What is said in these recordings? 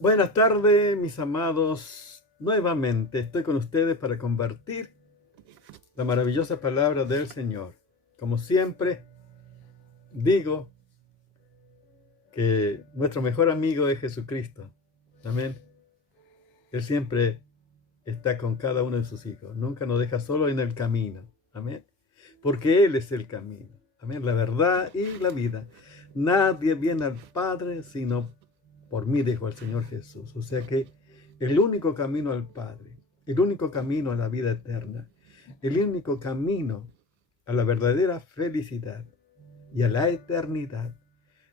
Buenas tardes, mis amados. Nuevamente estoy con ustedes para compartir la maravillosa palabra del Señor. Como siempre, digo que nuestro mejor amigo es Jesucristo. Amén. Él siempre está con cada uno de sus hijos. Nunca nos deja solo en el camino. Amén. Porque Él es el camino. Amén. La verdad y la vida. Nadie viene al Padre sino por mí, dijo el Señor Jesús. O sea que el único camino al Padre, el único camino a la vida eterna, el único camino a la verdadera felicidad y a la eternidad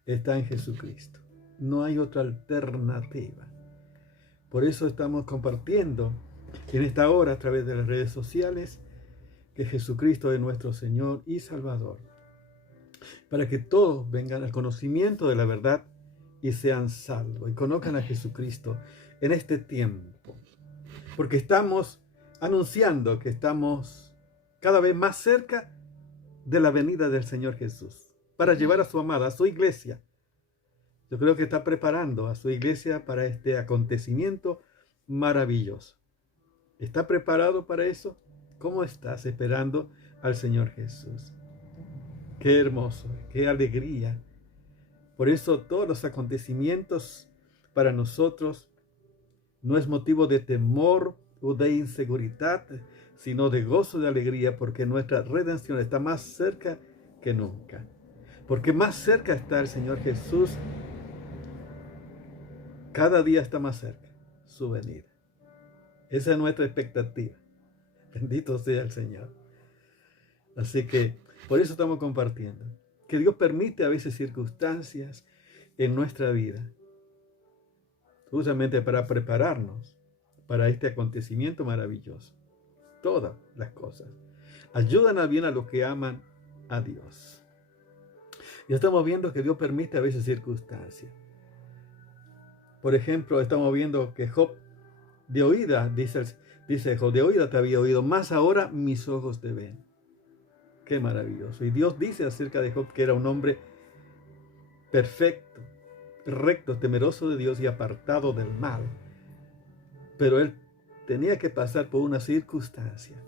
está en Jesucristo. No hay otra alternativa. Por eso estamos compartiendo en esta hora a través de las redes sociales que Jesucristo es nuestro Señor y Salvador, para que todos vengan al conocimiento de la verdad y sean salvos y conozcan a Jesucristo en este tiempo. Porque estamos anunciando que estamos cada vez más cerca de la venida del Señor Jesús para llevar a su amada, a su iglesia. Yo creo que está preparando a su iglesia para este acontecimiento maravilloso. ¿Está preparado para eso? ¿Cómo estás esperando al Señor Jesús? Qué hermoso, qué alegría. Por eso todos los acontecimientos para nosotros no es motivo de temor o de inseguridad, sino de gozo, de alegría, porque nuestra redención está más cerca que nunca. Porque más cerca está el Señor Jesús, cada día está más cerca su venida. Esa es nuestra expectativa. Bendito sea el Señor. Así que por eso estamos compartiendo. Que Dios permite a veces circunstancias en nuestra vida, justamente para prepararnos para este acontecimiento maravilloso. Todas las cosas ayudan a bien a los que aman a Dios. Y estamos viendo que Dios permite a veces circunstancias. Por ejemplo, estamos viendo que Job de oída, dice Job, de oída te había oído, más ahora mis ojos te ven. Qué maravilloso. Y Dios dice acerca de Job que era un hombre perfecto, recto, temeroso de Dios y apartado del mal. Pero él tenía que pasar por una circunstancia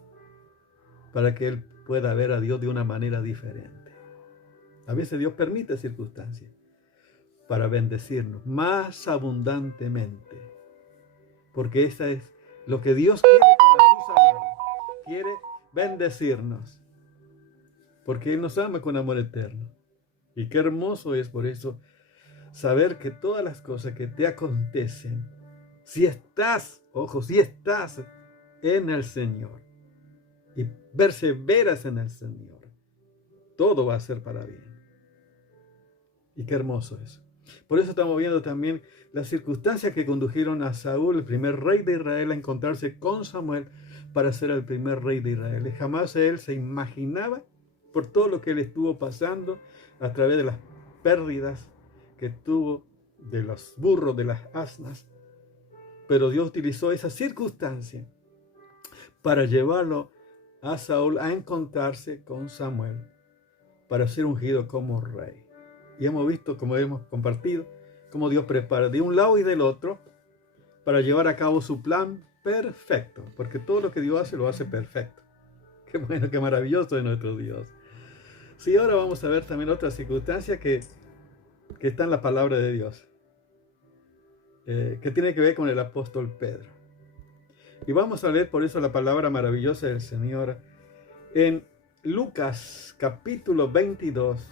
para que él pueda ver a Dios de una manera diferente. A veces Dios permite circunstancias para bendecirnos más abundantemente, porque esa es lo que Dios quiere para sus amados. Quiere bendecirnos, porque Él nos ama con amor eterno. Y qué hermoso es por eso saber que todas las cosas que te acontecen, si estás, ojo, si estás en el Señor y perseveras en el Señor, todo va a ser para bien. Y qué hermoso es. Por eso estamos viendo también las circunstancias que condujeron a Saúl, el primer rey de Israel, a encontrarse con Samuel para ser el primer rey de Israel. Y jamás él se imaginaba, por todo lo que él estuvo pasando, a través de las pérdidas que tuvo de los burros, de las asnas. Pero Dios utilizó esa circunstancia para llevarlo a Saúl a encontrarse con Samuel, para ser ungido como rey. Y hemos visto, como hemos compartido, cómo Dios prepara de un lado y del otro para llevar a cabo su plan perfecto, porque todo lo que Dios hace lo hace perfecto. Qué bueno, qué maravilloso es nuestro Dios. Sí, ahora vamos a ver también otra circunstancia que está en la palabra de Dios, que tiene que ver con el apóstol Pedro. Y vamos a leer por eso la palabra maravillosa del Señor en Lucas capítulo 22,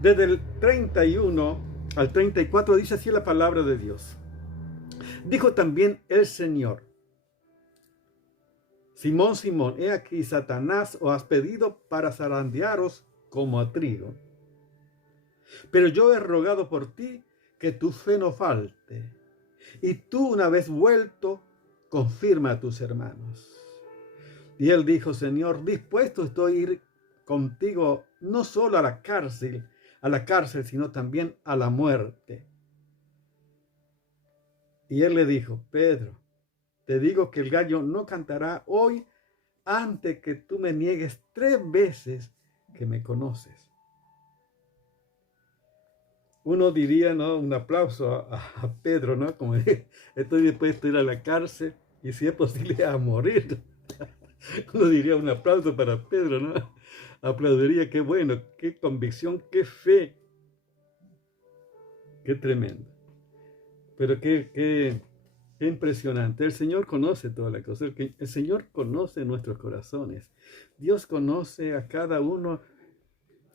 desde el 31 al 34, dice así la palabra de Dios. Dijo también el Señor: Simón, Simón, he aquí Satanás os has pedido para zarandearos como a trigo. Pero yo he rogado por ti que tu fe no falte. Y tú, una vez vuelto, confirma a tus hermanos. Y él dijo: Señor, dispuesto estoy a ir contigo no solo a la cárcel, sino también a la muerte. Y él le dijo: Pedro, te digo que el gallo no cantará hoy antes que tú me niegues 3 veces que me conoces. uno diría, ¿no? Un aplauso a Pedro, ¿no? Como estoy dispuesto a ir a la cárcel y si es posible a morir. Uno diría un aplauso para Pedro, ¿no? Aplaudiría, qué bueno, qué convicción, qué fe, qué tremendo. Pero qué impresionante. El Señor conoce toda la cosa. El Señor conoce nuestros corazones. Dios conoce a cada uno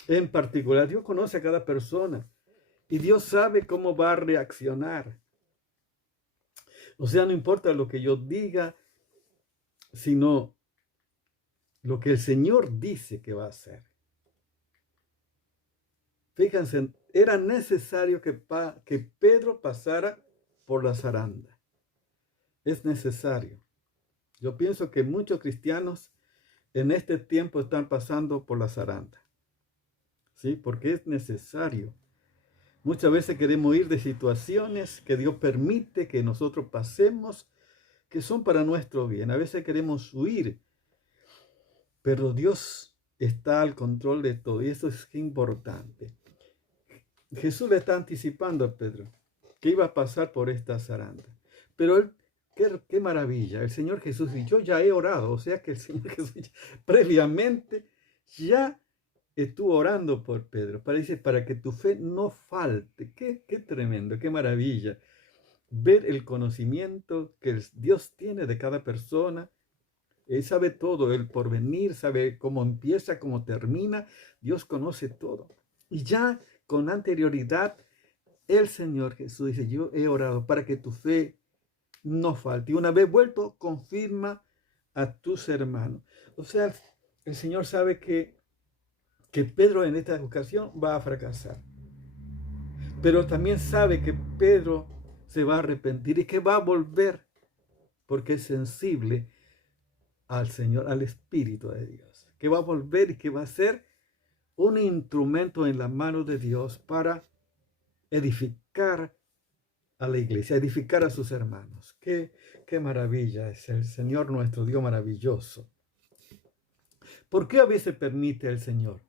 en particular. Dios conoce a cada persona. Y Dios sabe cómo va a reaccionar. O sea, no importa lo que yo diga, sino lo que el Señor dice que va a hacer. Fíjense, era necesario que Pedro pasara por la zaranda. Es necesario. Yo pienso que muchos cristianos en este tiempo están pasando por la zaranda. ¿Sí? Porque es necesario. Muchas veces queremos ir de situaciones que Dios permite que nosotros pasemos, que son para nuestro bien. A veces queremos huir, pero Dios está al control de todo y eso es importante. Jesús le está anticipando a Pedro que iba a pasar por esta zaranda. Pero él, qué maravilla, el Señor Jesús, y yo ya he orado, o sea que el Señor Jesús previamente ya estuvo orando por Pedro, para que tu fe no falte. Qué tremendo, qué maravilla. Ver el conocimiento que Dios tiene de cada persona. Él sabe todo, el porvenir, sabe cómo empieza, cómo termina. Dios conoce todo. Y ya con anterioridad, el Señor Jesús dice, yo he orado para que tu fe no falte. Y una vez vuelto, confirma a tus hermanos. O sea, el Señor sabe que Pedro en esta ocasión va a fracasar. Pero también sabe que Pedro se va a arrepentir y que va a volver porque es sensible al Señor, al Espíritu de Dios. Que va a volver y que va a ser un instrumento en la mano de Dios para edificar a la iglesia, edificar a sus hermanos. Qué maravilla es el Señor nuestro Dios maravilloso. ¿Por qué a veces permite el Señor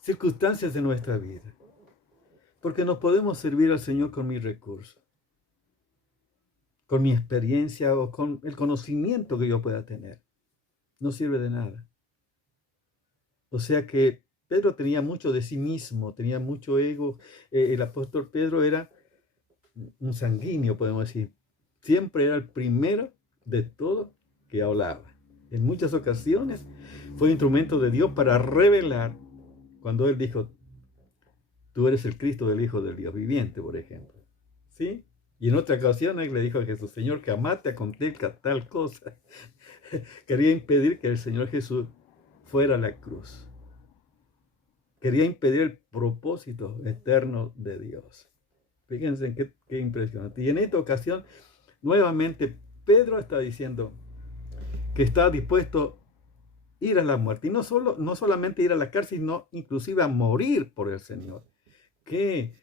circunstancias de nuestra vida? Porque no podemos servir al Señor con mis recursos, con mi experiencia o con el conocimiento que yo pueda tener. No sirve de nada. O sea que Pedro tenía mucho de sí mismo, tenía mucho ego. El apóstol Pedro era un sanguíneo, podemos decir. Siempre era el primero de todo que hablaba. En muchas ocasiones fue instrumento de Dios para revelar, cuando él dijo, tú eres el Cristo del Hijo del Dios viviente, por ejemplo. ¿Sí? Y en otra ocasión él le dijo a Jesús, Señor, que amate acontezca tal cosa. Quería impedir que el Señor Jesús fuera a la cruz. Quería impedir el propósito eterno de Dios. Fíjense qué impresionante. Y en esta ocasión, nuevamente, Pedro está diciendo que está dispuesto a ir a la muerte. Y no solamente ir a la cárcel, sino inclusive a morir por el Señor. Qué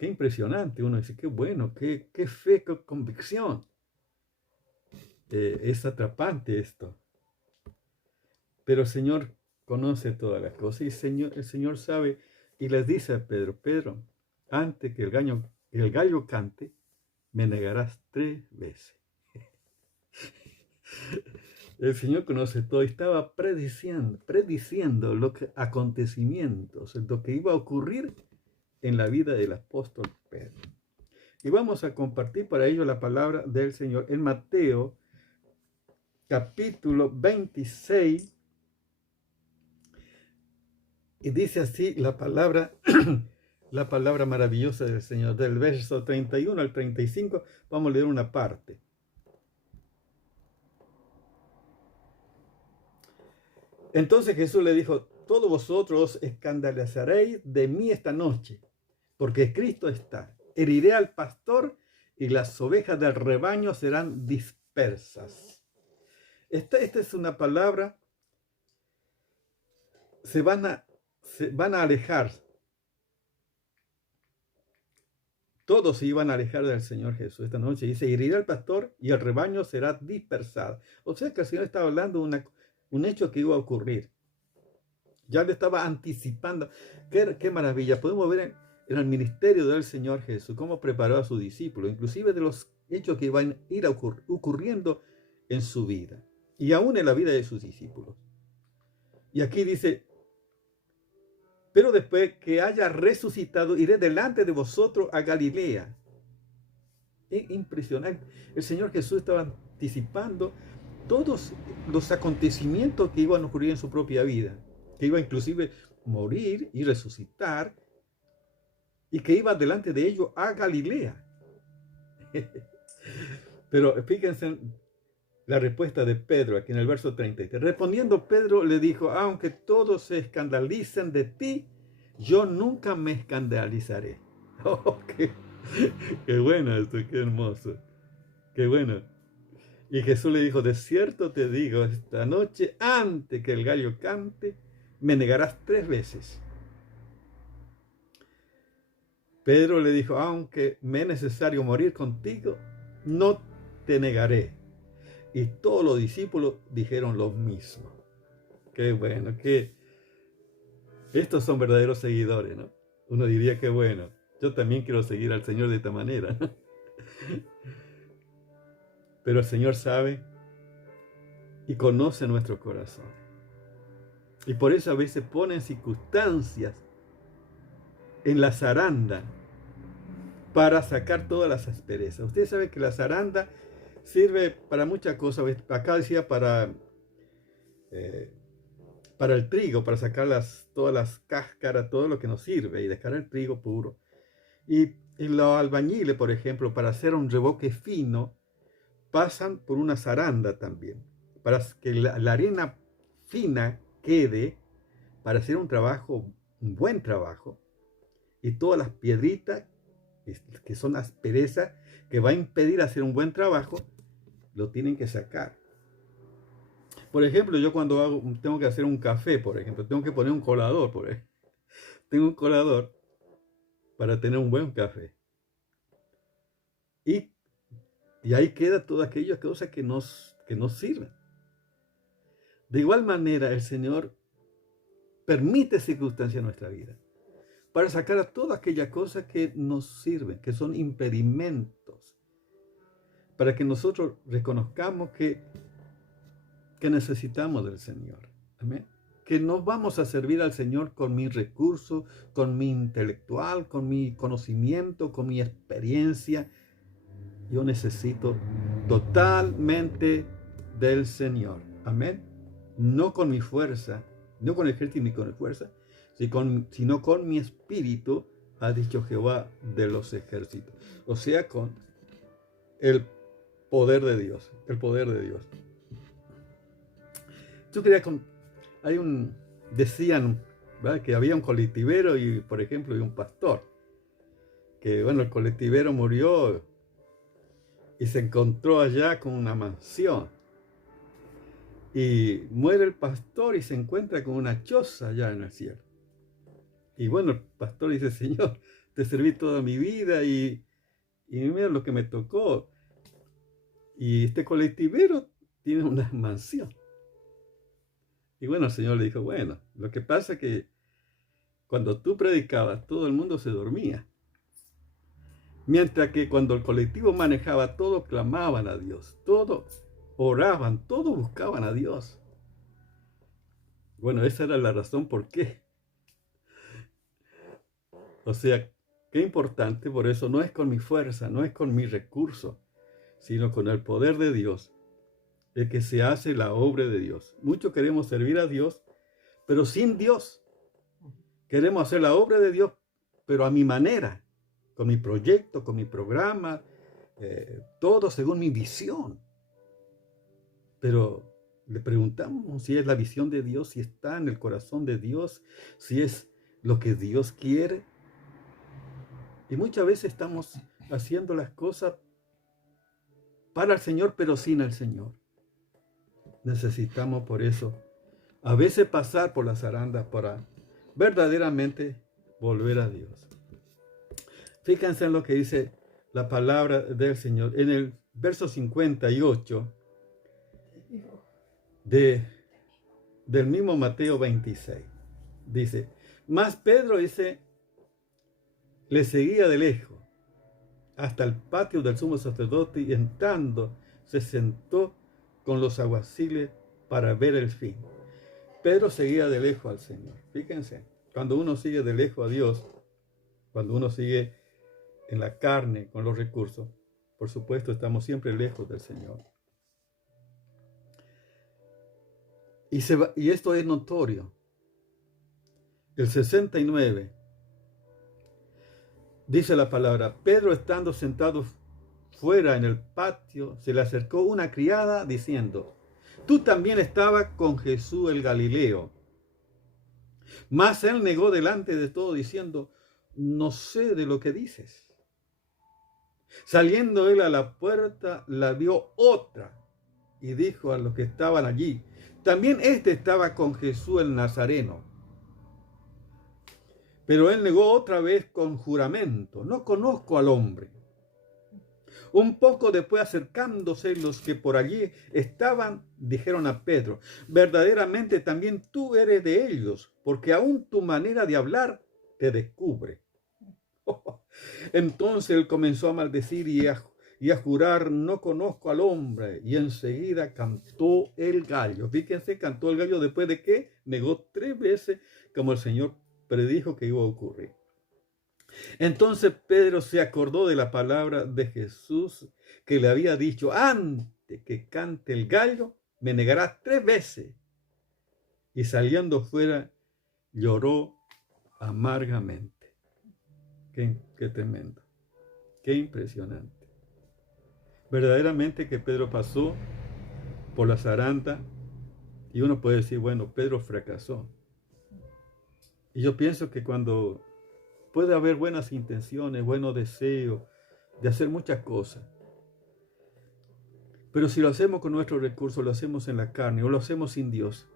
impresionante. Uno dice, qué bueno, qué fe, qué convicción. Es atrapante esto. Pero el Señor conoce todas las cosas y el Señor sabe y les dice a Pedro, Pedro, antes que el gallo cante, me negarás 3 veces. El Señor conoce todo y estaba prediciendo acontecimientos, lo que iba a ocurrir en la vida del apóstol Pedro. Y vamos a compartir para ello la palabra del Señor en Mateo capítulo 26. Y dice así la palabra, la palabra maravillosa del Señor. Del verso 31 al 35, vamos a leer una parte. Entonces Jesús le dijo, todos vosotros os escandalizaréis de mí esta noche, porque escrito está, heriré al pastor y las ovejas del rebaño serán dispersas. Esta es una palabra, se van a alejar. Todos se iban a alejar del Señor Jesús esta noche. Dice, herirá al pastor y el rebaño será dispersado. O sea que el Señor estaba hablando de un hecho que iba a ocurrir. Ya le estaba anticipando. Qué maravilla. Podemos ver en el ministerio del Señor Jesús, cómo preparó a sus discípulos, inclusive de los hechos que iban a ir ocurriendo en su vida y aún en la vida de sus discípulos. Y aquí dice, pero después que haya resucitado, iré delante de vosotros a Galilea. Es impresionante. El Señor Jesús estaba anticipando todos los acontecimientos que iban a ocurrir en su propia vida, que iba inclusive a morir y resucitar, y que iba delante de ellos a Galilea. Pero fíjense la respuesta de Pedro aquí en el verso 33. Respondiendo Pedro le dijo, aunque todos se escandalicen de ti, yo nunca me escandalizaré. Oh, qué bueno esto, qué hermoso, qué bueno. Y Jesús le dijo, de cierto te digo, esta noche antes que el gallo cante, me negarás 3 veces. Pedro le dijo, aunque me es necesario morir contigo, no te negaré. Y todos los discípulos dijeron lo mismo. Qué bueno, que estos son verdaderos seguidores, ¿no? Uno diría que bueno, yo también quiero seguir al Señor de esta manera. Pero el Señor sabe y conoce nuestro corazón. Y por eso a veces ponen circunstancias en la zaranda para sacar todas las asperezas. Ustedes saben que la zaranda sirve para muchas cosas. Acá decía para el trigo, para sacar todas las cáscaras, todo lo que nos sirve y dejar el trigo puro. Y los albañiles, por ejemplo, para hacer un revoque fino, pasan por una zaranda también, para que la arena fina quede, para hacer un buen trabajo, y todas las piedritas, que son asperezas, que va a impedir hacer un buen trabajo, lo tienen que sacar. Por ejemplo, yo cuando tengo que hacer un café, por ejemplo, tengo que poner un colador, tengo un colador para tener un buen café. Y ahí queda todas aquellas cosas que nos sirven. De igual manera, el Señor permite circunstancias en nuestra vida para sacar a todas aquellas cosas que nos sirven, que son impedimentos, para que nosotros reconozcamos que necesitamos del Señor. Amén. Que no vamos a servir al Señor con mi recurso, con mi intelectual, con mi conocimiento, con mi experiencia. Yo necesito totalmente del Señor. Amén. No con mi fuerza, no con el ejército ni con mi fuerza, sino con mi espíritu, ha dicho Jehová de los ejércitos. O sea, con el poder de Dios, el poder de Dios. Yo quería, decían, ¿verdad?, que había un colectivero y, por ejemplo, y un pastor. Que, bueno, el colectivero murió y se encontró allá con una mansión. Y muere el pastor y se encuentra con una choza allá en el cielo. Y bueno, el pastor dice, Señor, te serví toda mi vida y mira lo que me tocó. Y este colectivero tiene una mansión. Y bueno, el Señor le dijo, bueno, lo que pasa es que cuando tú predicabas, todo el mundo se dormía. Mientras que cuando el colectivo manejaba, todos clamaban a Dios, todos oraban, todos buscaban a Dios. Bueno, esa era la razón por qué. O sea, qué importante, por eso no es con mi fuerza, no es con mi recurso, sino con el poder de Dios, el que se hace la obra de Dios. Muchos queremos servir a Dios, pero sin Dios. Queremos hacer la obra de Dios, pero a mi manera, con mi proyecto, con mi programa, todo según mi visión. Pero le preguntamos si es la visión de Dios, si está en el corazón de Dios, si es lo que Dios quiere. Y muchas veces estamos haciendo las cosas para el Señor, pero sin el Señor. Necesitamos por eso a veces pasar por las zarandas para verdaderamente volver a Dios. Fíjense en lo que dice la palabra del Señor en el verso 58 del mismo Mateo 26. Dice, mas Pedro dice, le seguía de lejos hasta el patio del sumo sacerdote y entrando se sentó con los alguaciles para ver el fin. Pedro seguía de lejos al Señor. Fíjense, cuando uno sigue de lejos a Dios, cuando uno sigue en la carne con los recursos, por supuesto estamos siempre lejos del Señor. Y esto es notorio. El 69 dice la palabra: Pedro, estando sentado fuera en el patio, se le acercó una criada diciendo: tú también estabas con Jesús el Galileo. Mas él negó delante de todo diciendo: no sé de lo que dices. Saliendo él a la puerta, la vio otra y dijo a los que estaban allí: también este estaba con Jesús el Nazareno. Pero él negó otra vez con juramento: no conozco al hombre. Un poco después, acercándose los que por allí estaban, dijeron a Pedro: verdaderamente también tú eres de ellos, porque aún tu manera de hablar te descubre. Entonces él comenzó a maldecir y a jurar: no conozco al hombre. Y enseguida cantó el gallo. Fíjense, cantó el gallo después de que negó 3 veces, como el Señor predijo que iba a ocurrir. Entonces Pedro se acordó de la palabra de Jesús que le había dicho: antes que cante el gallo, me negarás 3 veces. Y saliendo fuera, lloró amargamente. Qué tremendo, qué impresionante. Verdaderamente que Pedro pasó por la zaranda y uno puede decir: bueno, Pedro fracasó. Y yo pienso que cuando puede haber buenas intenciones, buenos deseos de hacer muchas cosas, pero si lo hacemos con nuestros recursos, lo hacemos en la carne o lo hacemos sin Dios,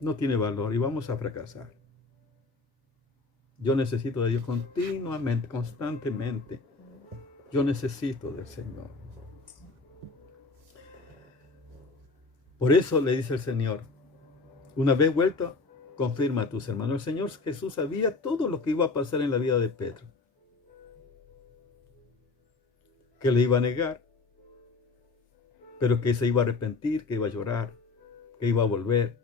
no tiene valor y vamos a fracasar. Yo necesito de Dios continuamente, constantemente. Yo necesito del Señor. Por eso le dice el Señor: una vez vuelto, confirma a tus hermanos. El Señor Jesús sabía todo lo que iba a pasar en la vida de Pedro. Que le iba a negar, pero que se iba a arrepentir, que iba a llorar, que iba a volver.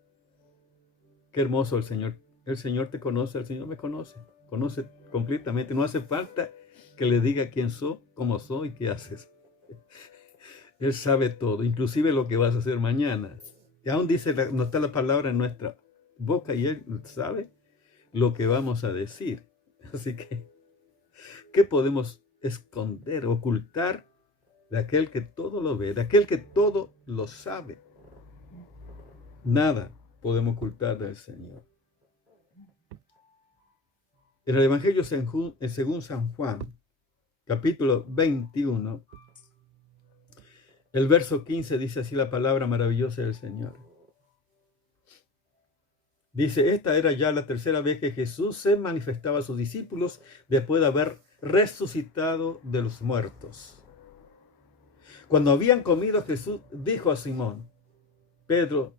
Qué hermoso el Señor. El Señor te conoce, el Señor me conoce. Conoce completamente. No hace falta que le diga quién soy, cómo soy, qué haces. Él sabe todo, inclusive lo que vas a hacer mañana. Y aún dice, no está la palabra en nuestra boca y Él sabe lo que vamos a decir. Así que, ¿qué podemos esconder, ocultar de aquel que todo lo ve, de aquel que todo lo sabe? Nada podemos ocultar del Señor. En el Evangelio según San Juan, capítulo 21, el verso 15 dice así la palabra maravillosa del Señor. Dice: esta era ya la 3ª vez que Jesús se manifestaba a sus discípulos después de haber resucitado de los muertos. Cuando habían comido, Jesús dijo a Simón Pedro: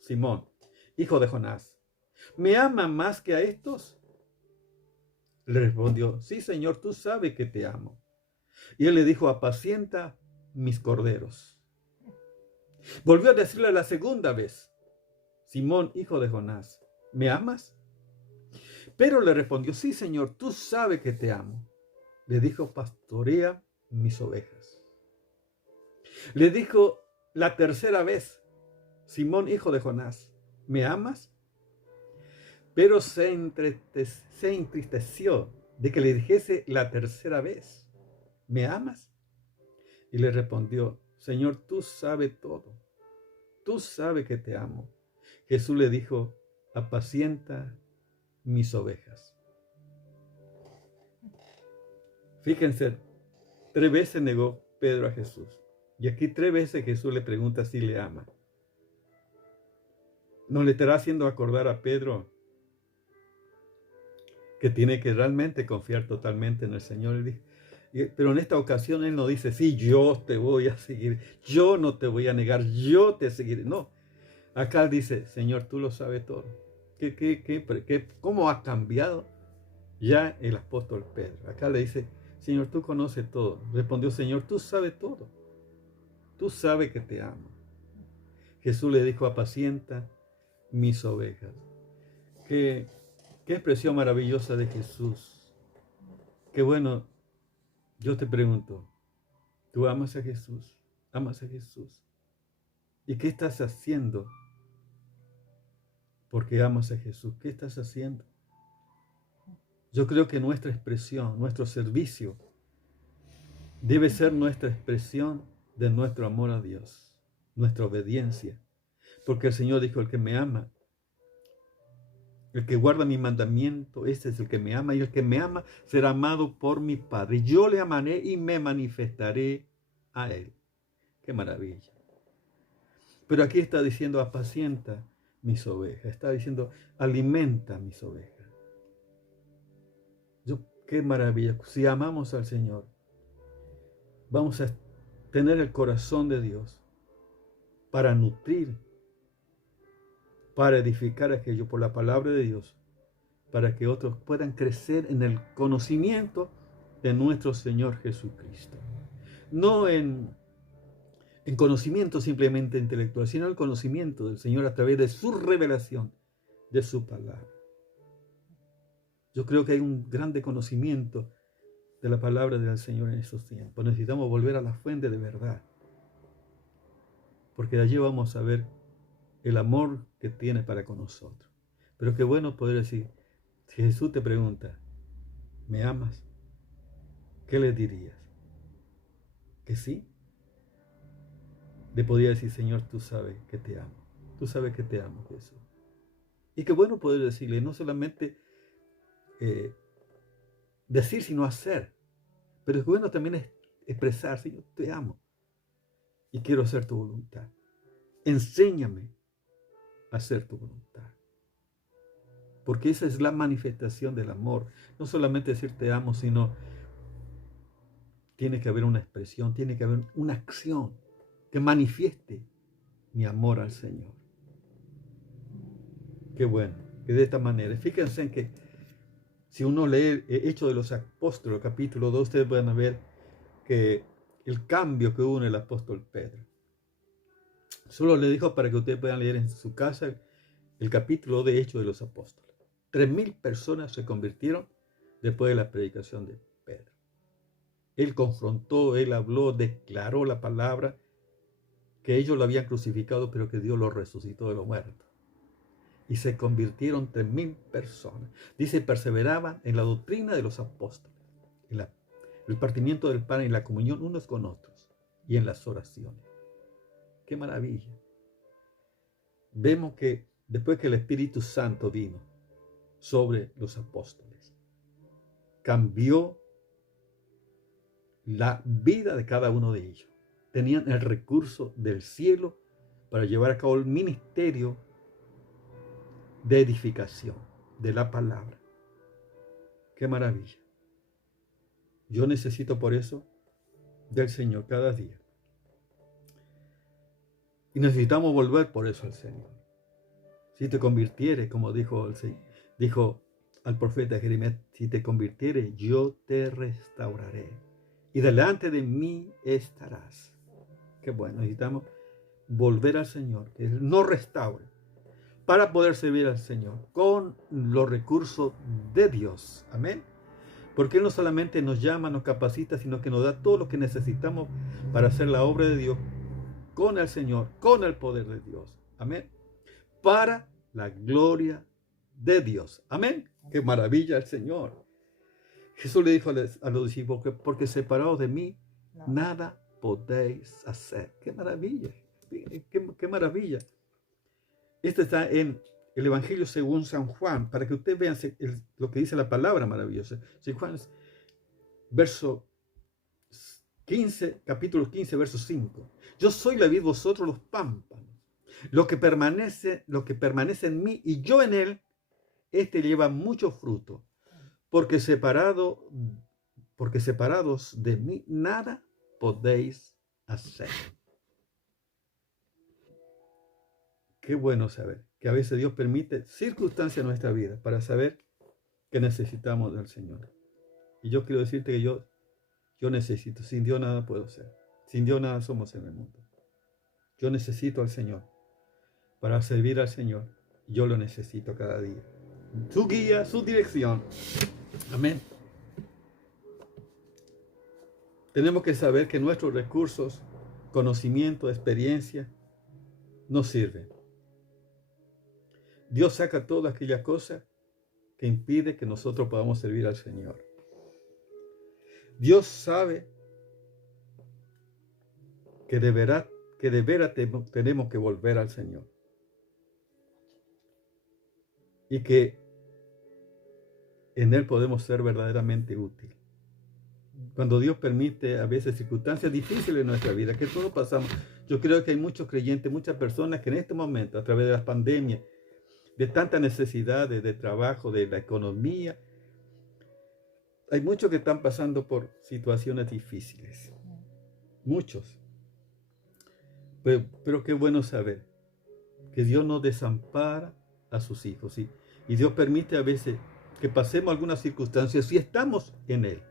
Simón, hijo de Jonás, ¿me ama más que a estos? Le respondió: sí, Señor, tú sabes que te amo. Y él le dijo: apacienta mis corderos. Volvió a decirle la 2ª vez: Simón, hijo de Jonás, ¿me amas? Pero le respondió: sí, Señor, tú sabes que te amo. Le dijo: pastorea mis ovejas. Le dijo la 3ª vez: Simón, hijo de Jonás, ¿me amas? Pero se entristeció de que le dijese la 3ª vez: ¿me amas? Y le respondió: Señor, tú sabes todo. Tú sabes que te amo. Jesús le dijo: apacienta mis ovejas. Fíjense, 3 veces negó Pedro a Jesús. Y aquí 3 veces Jesús le pregunta si le ama. ¿No le estará haciendo acordar a Pedro que tiene que realmente confiar totalmente en el Señor? Pero en esta ocasión Él no dice: sí, yo te voy a seguir, yo no te voy a negar, yo te seguiré. No, acá dice: Señor, tú lo sabes todo. ¿Cómo ha cambiado Ya el apóstol Pedro, acá le dice, Señor, tú conoces todo. Respondió, Señor, tú sabes todo. Tú sabes que te amo. Jesús le dijo, apacienta mis ovejas. Qué expresión maravillosa de Jesús. Qué bueno, yo te pregunto, ¿tú amas a Jesús? ¿Amas a Jesús? ¿Y qué estás haciendo porque amas a Jesús? ¿Qué estás haciendo? Yo creo que nuestra expresión, nuestro servicio, debe ser nuestra expresión de nuestro amor a Dios, nuestra obediencia. Porque el Señor dijo, el que me ama, el que guarda mi mandamiento, ese es el que me ama, y el que me ama será amado por mi Padre. Yo le amaré y me manifestaré a él. Qué maravilla. Pero aquí está diciendo, apacienta mis ovejas. Está diciendo, alimenta mis ovejas. Qué maravilla. Si amamos al Señor, vamos a tener el corazón de Dios para nutrir, para edificar aquello por la palabra de Dios, para que otros puedan crecer en el conocimiento de nuestro Señor Jesucristo. No en conocimiento simplemente intelectual, sino el conocimiento del Señor a través de su revelación, de su palabra. Yo creo que hay un grande conocimiento de la palabra del Señor en estos tiempos. Necesitamos volver a la fuente de verdad, porque de allí vamos a ver el amor que tiene para con nosotros. Pero qué bueno poder decir, si Jesús te pregunta, ¿me amas? ¿Qué le dirías? ¿Que sí? Le podría decir, Señor, tú sabes que te amo. Tú sabes que te amo, Jesús. Y qué bueno poder decirle, no solamente decir, sino hacer. Pero es bueno también expresar, Señor, te amo. Y quiero hacer tu voluntad. Enséñame a hacer tu voluntad. Porque esa es la manifestación del amor. No solamente decir te amo, sino tiene que haber una expresión, tiene que haber una acción que manifieste mi amor al Señor. Qué bueno, que de esta manera. Fíjense en que si uno lee Hechos de los Apóstoles, capítulo 2, ustedes van a ver que el cambio que hubo en el apóstol Pedro. Solo le dijo para que ustedes puedan leer en su casa el capítulo de Hechos de los Apóstoles. 3,000 personas se convirtieron después de la predicación de Pedro. Él confrontó, él habló, declaró la palabra, que ellos lo habían crucificado, pero que Dios lo resucitó de los muertos. Y se convirtieron 3,000 personas. Dice, perseveraban en la doctrina de los apóstoles, en el partimiento del pan y la comunión unos con otros, y en las oraciones. ¡Qué maravilla! Vemos que después que el Espíritu Santo vino sobre los apóstoles, cambió la vida de cada uno de ellos. Tenían el recurso del cielo para llevar a cabo el ministerio de edificación de la palabra. ¡Qué maravilla! Yo necesito por eso del Señor cada día. Y necesitamos volver por eso al Señor. Si te convirtieres, como dijo al profeta Jeremías, si te convirtieres, yo te restauraré. Y delante de mí estarás. Qué bueno, necesitamos volver al Señor, que Él nos restaure, para poder servir al Señor con los recursos de Dios. Amén. Porque Él no solamente nos llama, nos capacita, sino que nos da todo lo que necesitamos para hacer la obra de Dios con el Señor, con el poder de Dios. Amén. Para la gloria de Dios. Amén. Qué maravilla el Señor. Jesús le dijo a los discípulos, porque separados de mí, nada podéis hacer. ¡Qué maravilla! ¡Qué maravilla! Esto está en el Evangelio según San Juan, para que ustedes vean lo que dice la palabra maravillosa. San Juan, verso 15, capítulo 15, verso 5. Yo soy la vid, vosotros los pámpanos. Lo que permanece en mí y yo en él, este lleva mucho fruto, porque separados de mí nada podéis hacer. Qué bueno saber que a veces Dios permite circunstancias en nuestra vida para saber que necesitamos del Señor. Y yo quiero decirte que yo necesito. Sin Dios nada puedo ser. Sin Dios nada somos en el mundo. Yo necesito al Señor. Para servir al Señor, yo lo necesito cada día. Su guía, su dirección. Amén. Tenemos que saber que nuestros recursos, conocimiento, experiencia, no sirven. Dios saca toda aquella cosa que impide que nosotros podamos servir al Señor. Dios sabe que de veras tenemos que volver al Señor. Y que en Él podemos ser verdaderamente útiles. Cuando Dios permite a veces circunstancias difíciles en nuestra vida, que todos pasamos. Yo creo que hay muchos creyentes, muchas personas que en este momento, a través de las pandemias, de tantas necesidades de trabajo, de la economía, hay muchos que están pasando por situaciones difíciles. Muchos. Pero qué bueno saber que Dios no desampara a sus hijos. ¿Sí? Y Dios permite a veces que pasemos algunas circunstancias si estamos en Él.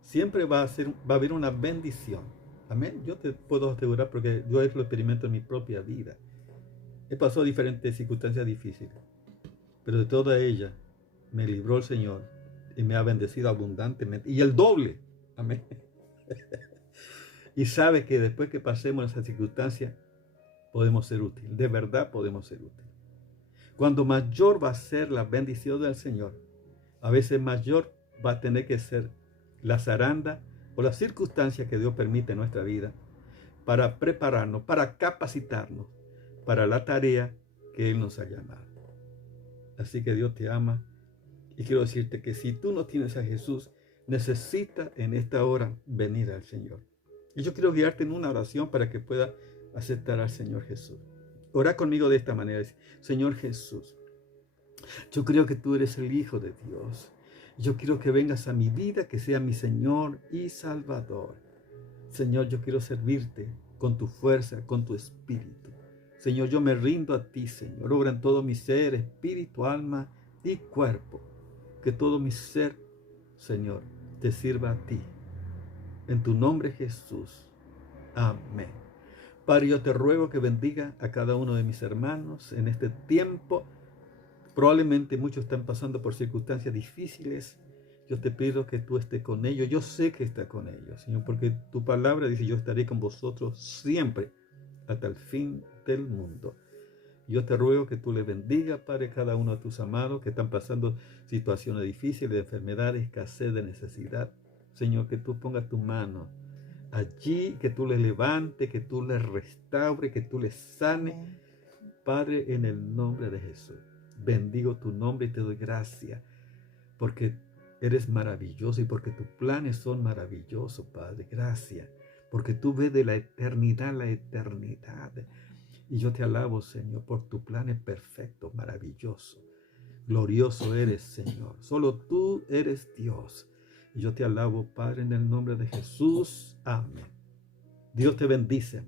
Siempre va a haber una bendición. Amén. Yo te puedo asegurar porque yo lo experimento en mi propia vida. He pasado diferentes circunstancias difíciles, pero de todas ellas me libró el Señor y me ha bendecido abundantemente. Y el doble. Amén. Y sabe que después que pasemos esas circunstancias, podemos ser útiles. De verdad podemos ser útiles. Cuando mayor va a ser la bendición del Señor, a veces mayor va a tener que ser la zaranda o las circunstancias que Dios permite en nuestra vida para prepararnos, para capacitarnos para la tarea que Él nos ha llamado. Así que Dios te ama y quiero decirte que si tú no tienes a Jesús, necesitas en esta hora venir al Señor. Y yo quiero guiarte en una oración para que puedas aceptar al Señor Jesús. Ora conmigo de esta manera. Señor Jesús, yo creo que tú eres el Hijo de Dios. Yo quiero que vengas a mi vida, que sea mi Señor y Salvador. Señor, yo quiero servirte con tu fuerza, con tu espíritu. Señor, yo me rindo a ti, Señor. Obra en todo mi ser, espíritu, alma y cuerpo. Que todo mi ser, Señor, te sirva a ti. En tu nombre, Jesús. Amén. Padre, yo te ruego que bendiga a cada uno de mis hermanos en este tiempo. Probablemente muchos están pasando por circunstancias difíciles. Yo te pido que tú estés con ellos. Yo sé que está con ellos, Señor, porque tu palabra dice, yo estaré con vosotros siempre hasta el fin del mundo. Yo te ruego que tú le bendiga, Padre, cada uno de tus amados que están pasando situaciones difíciles, de enfermedad, de escasez, de necesidad. Señor, que tú pongas tu mano allí, que tú les levantes, que tú les restaures, que tú les sanes. Padre, en el nombre de Jesús, bendigo tu nombre y te doy gracias, porque eres maravilloso y porque tus planes son maravillosos, Padre. Gracias, porque tú ves de la eternidad a la eternidad. Y yo te alabo, Señor, por tus planes perfectos, maravillosos. Glorioso eres, Señor. Solo tú eres Dios. Y yo te alabo, Padre, en el nombre de Jesús. Amén. Dios te bendice.